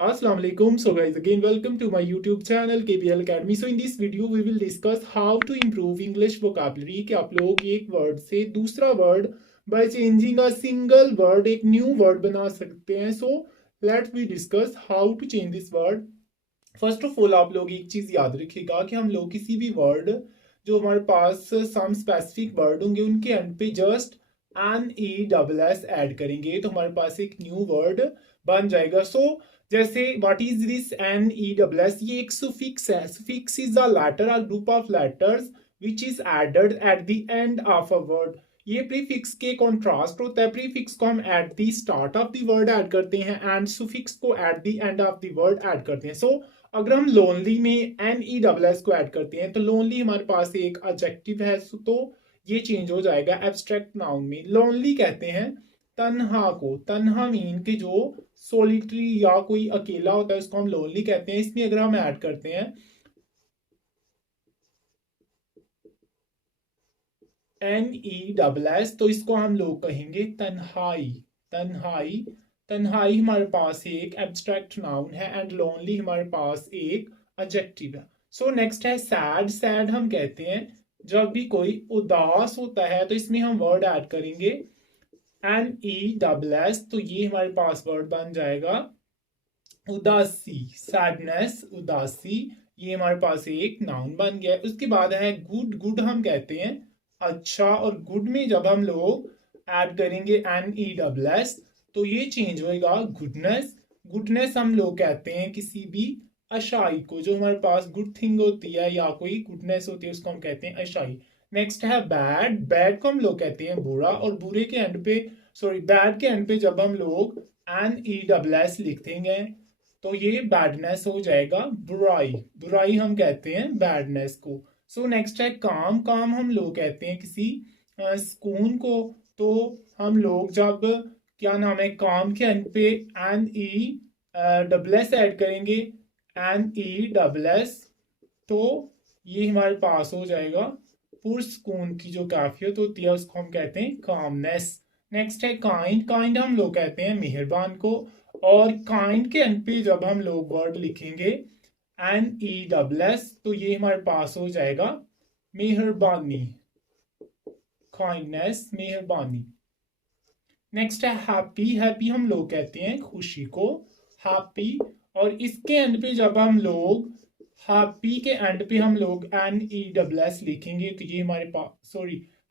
Assalamu alaikum. So guys, again welcome to my YouTube channel KBL Academy. So in this video we will discuss how to improve English vocabulary कि आप लोग एक word से दूसरा word by changing a single word एक new word बना सकते हैं. So let's we discuss how to change this word. First of all आप लोग एक चीज याद रखिएगा कि हम लोग किसी भी वर्ड जो हमारे पास सम स्पेसिफिक वर्ड होंगे उनके एंड पे just N E double S add करेंगे तो हमारे पास एक न्यू वर्ड बन जाएगा. सो जैसे what is this N E double S, ये एक सुफिक्स है. Suffix is a letter a group of letters which is added at the end of a word. ये प्रीफिक्स के कॉन्ट्रास्ट होता है. प्रीफिक्स को हम at the start of the word add करते हैं एंड सुफिक्स को at the end of the word add करते हैं. सो अगर हम लोनली में एन ई डबल एस को ऐड करते हैं तो लोनली हमारे पास एक एडजेक्टिव है तो ये चेंज हो जाएगा एब्स्ट्रैक्ट नाउन में. लोनली कहते हैं तन्हा को. तन्हा मीन कि जो सोलिटरी या कोई अकेला होता है उसको हम लोनली कहते हैं. इसमें अगर हम ऐड करते हैं एन ई डबल एस तो इसको हम लोग कहेंगे तन्हाई. तन्हाई तन्हाई हमारे पास एक एब्स्ट्रैक्ट नाउन है एंड लोनली हमारे पास एक एडजेक्टिव है. सो नेक्स्ट है सैड. सैड हम कहते हैं जब भी कोई उदास होता है तो इसमें हम वर्ड ऐड करेंगे एन ई डबल एस तो ये हमारे पास वर्ड बन जाएगा उदासी. सैडनेस उदासी ये हमारे पास एक नाउन बन गया. उसके बाद है गुड. गुड हम कहते हैं अच्छा और गुड में जब हम लोग ऐड करेंगे एन ई डबल एस तो ये चेंज होएगा गुडनेस. गुडनेस हम लोग कहते हैं किसी भी अशाई को. जो हमारे पास गुड थिंग होती है या कोई गुडनेस होती है उसको हम कहते हैं अशाई. नेक्स्ट है बैड. बैड को हम लोग कहते हैं बुरा और बुरे के एंड पे बैड के एंड पे जब हम लोग एन ई डबल एस लिख देंगे तो ये बैडनेस हो जाएगा बुराई. बुराई हम कहते हैं बैडनेस को. सो नेक्स्ट है काम. काम हम लोग कहते हैं किसी सुकून को. तो हम लोग जब क्या नाम है काम के एंड पे N E double S add करेंगे एन ई डबल एस तो ये हमारे पास हो जाएगा पुरस्कून की जो कैफियत होती है उसको हम कहते हैं कामनेस. नेक्स्ट है काइंड. काइंड हम लोग कहते हैं मेहरबान को और काइंड के एंड पे जब हम लोग वर्ड लिखेंगे एन ई डबल एस तो ये हमारे पास हो जाएगा मेहरबानी. काइंडनेस मेहरबानी. नेक्स्ट है हैप्पी. हैप्पी हम लोग कहते हैं खुशी को हैप्पी और इसके एंड पे जब हम लोग हैप्पी के एंड पे हम लोग एन ई डबल एस लिखेंगे तो ये हमारे पास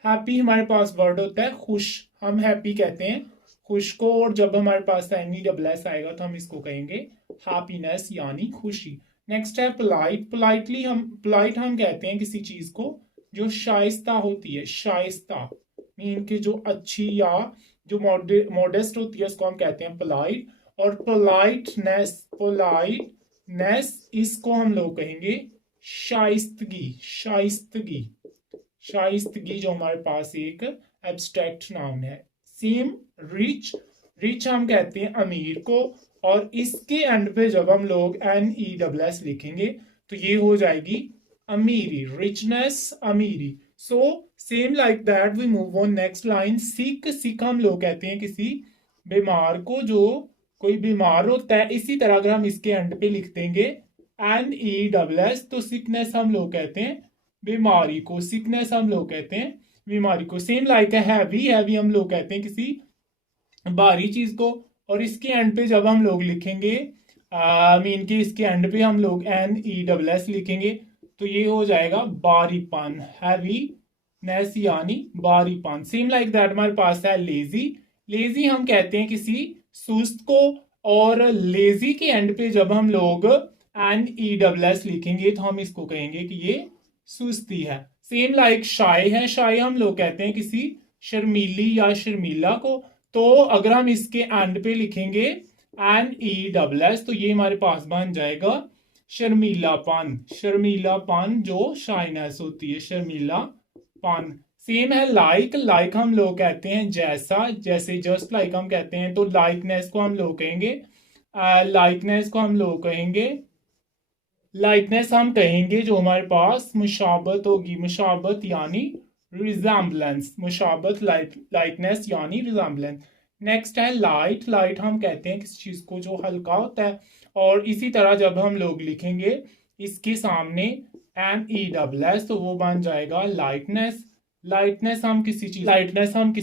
हैप्पी हमारे पास वर्ड होता है खुश. हम हैप्पी कहते हैं खुश को और जब हमारे पास एन ई डबल एस आएगा तो हम इसको कहेंगे हैप्पीनेस यानी खुशी. नेक्स्ट है पोलाइट. पोलाइट हम कहते हैं किसी चीज को जो शाइस्ता होती है. शाइस्ता मीन कि जो अच्छी या जो मॉडेस्ट होती है उसको हम कहते हैं पोलाइट. और पोलाइटनेस इसको हम लोग कहेंगे शाइस्तगी. शाइस्तगी शाइस्तगी जो हमारे पास एक एब्स्ट्रैक्ट नाउन है. Same rich. रिच हम कहते हैं अमीर को और इसके एंड पे जब हम लोग एन ई डबल एस लिखेंगे तो ये हो जाएगी अमीरी. रिचनेस अमीरी. So same like that we move on next line. Sick. Sick हम लोग कहते हैं किसी बीमार को जो कोई बीमार होता है. इसी तरह अगर हम इसके एंड पे लिख देंगे एन ई डबल एस तो सिकनेस हम लोग कहते हैं बीमारी को. सिकनेस हम लोग कहते हैं बीमारी को. सेम लाइक है हैवी. हैवी हम लोग कहते हैं किसी भारी चीज को और इसके एंड पे जब हम लोग लिखेंगे मीन कि इसके एंड पे हम लोग एन ई डबल एस लिखेंगे तो ये हो जाएगा बारीपन. हैवी नेस यानी बारीपन. सेम लाइक दैट हमारे पास है लेजी. लेजी हम कहते हैं किसी सुस्त को और लेजी के एंड पे जब हम लोग एन ई डबल एस लिखेंगे तो हम इसको कहेंगे कि ये सुस्ती है. सेम लाइक शाय है. शाय हम लोग कहते हैं किसी शर्मीली या शर्मीला को. तो अगर हम इसके एंड पे लिखेंगे एन ई डबल एस तो ये हमारे पास बन जाएगा शर्मीलापन. शर्मीलापन जो शाइनेस होती है शर्मीलापन. सेम है लाइक. लाइक हम लोग कहते हैं जैसा. जैसे जस्ट लाइक हम कहते हैं तो लाइकनेस को हम लोग कहेंगे लाइकनेस हम कहेंगे जो हमारे पास मुशाबत होगी. मुशाबत यानी रिजेम्बलेंस. मुशाबत लाइकनेस यानी रिजेम्बलेंस. नेक्स्ट है लाइट. लाइट हम कहते हैं किसी चीज को जो हल्का होता है और इसी तरह जब हम लोग लिखेंगे इसके सामने NESS तो वो बन जाएगा लाइटनेस। लाइटनेस हम किसी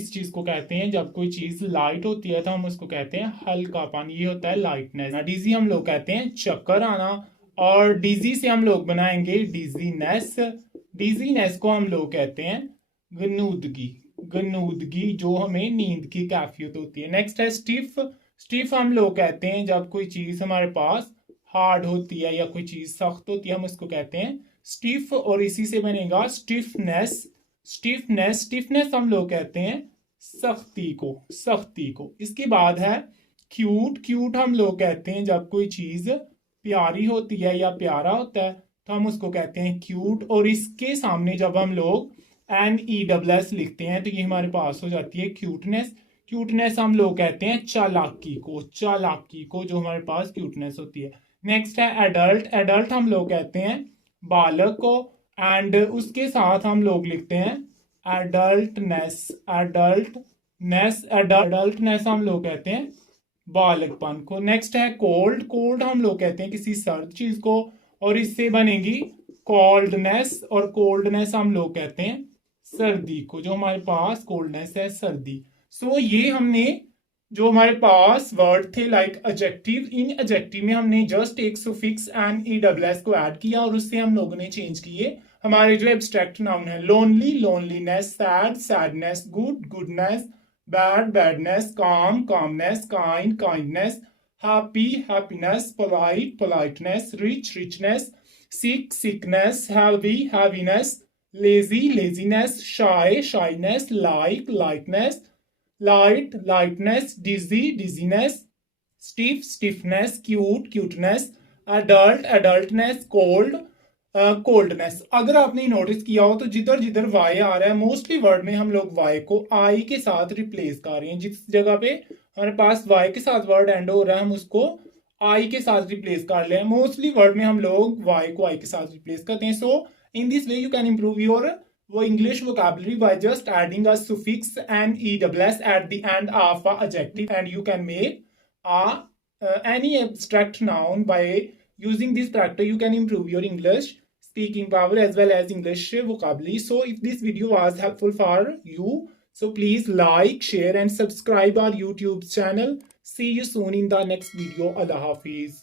चीज को कहते हैं, जब कोई चीज लाइट होती है तो हम उसको कहते हैं हल्कापन, ये होता है लाइटनेस। डिजी हम लोग कहते हैं चक्कर आना, और डिजी से हम लोग बनाएंगे डिजीनेस। डिजीनेस को हम लोग कहते हैं गनूदगी। गनूदगी जो हमें नींद की कैफियत होती है। नेक्स्ट है स्टिफ। स्टिफ हम लोग कहते हैं जब कोई चीज हमारे पास हार्ड होती है या कोई चीज सख्त होती है हम उसको कहते हैं स्टिफ, और इसी से बनेगा स्टिफनेस। स्टिफनेस, स्टिफनेस हम लोग कहते हैं सख्ती को, सख्ती को। इसके बाद है क्यूट। क्यूट हम लोग कहते हैं जब कोई चीज प्यारी होती है या प्यारा होता है तो हम उसको कहते हैं क्यूट, और इसके सामने जब हम लोग NESS लिखते हैं तो ये हमारे पास हो जाती है क्यूटनेस। क्यूटनेस हम लोग कहते हैं चालाकी को, चालाकी को, जो हमारे पास क्यूटनेस होती है। नेक्स्ट है एडल्ट। एडल्ट हम लोग कहते हैं बालक को, एंड उसके साथ हम लोग लिखते हैं एडल्टनेस। एडल्टनेस, एडल्टनेस हम लोग कहते हैं बालकपन को। नेक्स्ट है कोल्ड। कोल्ड हम लोग कहते हैं किसी सर्द चीज को, और इससे बनेगी कोल्डनेस, और कोल्डनेस हम लोग कहते हैं सर्दी को, जो हमारे पास कोल्डनेस है सर्दी। सो ये हमने जो हमारे पास वर्ड थे लाइक एडजेक्टिव, इन एडजेक्टिव में हमने जस्ट एक सुफिक्स NESS को ऐड किया और उससे हम लोगों ने चेंज किए हमारे जो एब्स्ट्रैक्ट नाउन है। Lonely, loneliness, sad, sadness, good, goodness, bad, badness, calm, calmness, kind, kindness, happy, happiness, polite, politeness, rich, richness, sick, sickness, heavy, heaviness, lazy, laziness, shy, shyness, like, lightness, light, lightness, dizzy, dizziness, stiff, stiffness, cute, cuteness, adult, adultness, cold, coldness। अगर आपने notice किया हो तो जिधर जिधर Y आ रहा है mostly word में हम लोग वाई को आई के साथ रिप्लेस कर रहे हैं। जिस जगह पे हमारे पास वाई के साथ वर्ड एंड हो रहा है हम उसको आई के साथ रिप्लेस कर ले। मोस्टली वर्ड में हम लोग वाई को आई के साथ रिप्लेस करते हैं। So in this way you can improve your वो English vocabulary by just adding a suffix NESS at the end of a adjective, and you can make any abstract noun by using this character. You can improve your English speaking power as well as English vocabulary. So if this video was helpful for you, so please like, share and subscribe our YouTube channel. See you soon in the next video. Allah Hafiz.